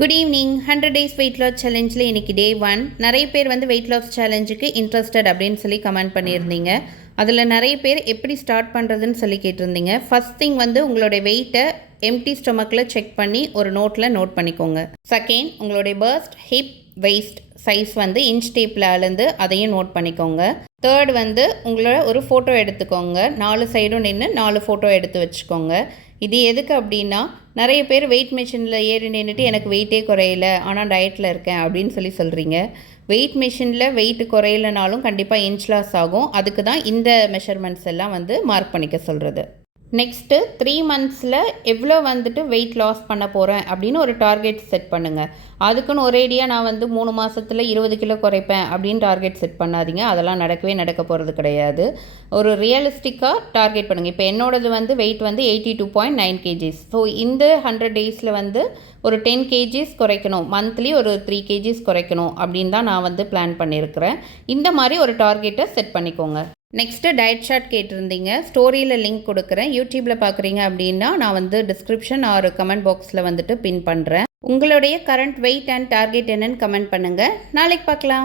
Good evening. 100 days weight loss சேலஞ்சில் இன்றைக்கி day 1. நிறைய பேர் வந்து வெயிட் லாஸ் சேலஞ்சுக்கு இன்ட்ரெஸ்டட் அப்படின்னு சொல்லி கமெண்ட் பண்ணியிருந்தீங்க. அதில் நிறைய பேர் எப்படி ஸ்டார்ட் பண்ணுறதுன்னு சொல்லி கேட்டிருந்தீங்க. ஃபஸ்ட் திங் வந்து உங்களுடைய வெயிட்டை எம்டி ஸ்டொமக்கில் செக் பண்ணி ஒரு நோட்டில் நோட் பண்ணிக்கோங்க. செகண்ட், உங்களுடைய பர்ஸ்ட், ஹிப், வெயிஸ்ட் சைஸ் வந்து இன்ச் டேப்பில் அளந்து அதையும் நோட் பண்ணிக்கோங்க. தேர்ட் வந்து உங்களோட ஒரு ஃபோட்டோ எடுத்துக்கோங்க. 4 சைடும் நின்று 4 ஃபோட்டோ எடுத்து வச்சுக்கோங்க. இது எதுக்கு அப்படின்னா, நிறைய பேர் வெயிட் மிஷினில் ஏறி நின்றுட்டு எனக்கு வெயிட்டே குறையல ஆனால் டயட்டில் இருக்கேன் அப்படின்னு சொல்லி சொல்கிறீங்க. வெயிட் மிஷினில் வெயிட் குறையலனாலும் கண்டிப்பாக இன்ச் லாஸ் ஆகும். அதுக்கு தான் இந்த மெஷர்மெண்ட்ஸ் எல்லாம் வந்து மார்க் பண்ணிக்க சொல்கிறது. நெக்ஸ்ட்டு 3 மந்த்ஸில் எவ்வளோ வந்துட்டு வெயிட் லாஸ் பண்ண போகிறேன் அப்படின்னு ஒரு டார்கெட் செட் பண்ணுங்கள். அதுக்குன்னு ஒரேடியாக நான் வந்து 3 மாதத்தில் 20 கிலோ குறைப்பேன் அப்படின்னு டார்கெட் செட் பண்ணாதீங்க. அதெல்லாம் நடக்க போகிறது கிடையாது. ஒரு ரியலிஸ்டிக்காக டார்கெட் பண்ணுங்கள். இப்போ என்னோடது வந்து வெயிட் வந்து 82.9 kgs. ஸோ இந்த 100 டேஸில் வந்து ஒரு 10 kgs குறைக்கணும், மந்த்லி ஒரு 3 kgs குறைக்கணும் அப்படின்னு தான் நான் வந்து பிளான் பண்ணியிருக்கிறேன். இந்த மாதிரி ஒரு டார்கெட்டை செட் பண்ணிக்கோங்க. நெக்ஸ்ட்டு டயட் சார்ட் கேட்டிருந்தீங்க. ஸ்டோரியில் லிங்க் கொடுக்குறேன். யூடியூப்பில் பார்க்குறீங்க அப்படின்னா நான் வந்து டிஸ்கிரிப்ஷன் ஆர் கமெண்ட் பாக்ஸில் வந்துட்டு பின் பண்ணுறேன். உங்களுடைய கரண்ட் வெயிட் அண்ட் டார்கெட் என்னன்னு கமெண்ட் பண்ணுங்கள். நாளைக்கு பார்க்கலாம்.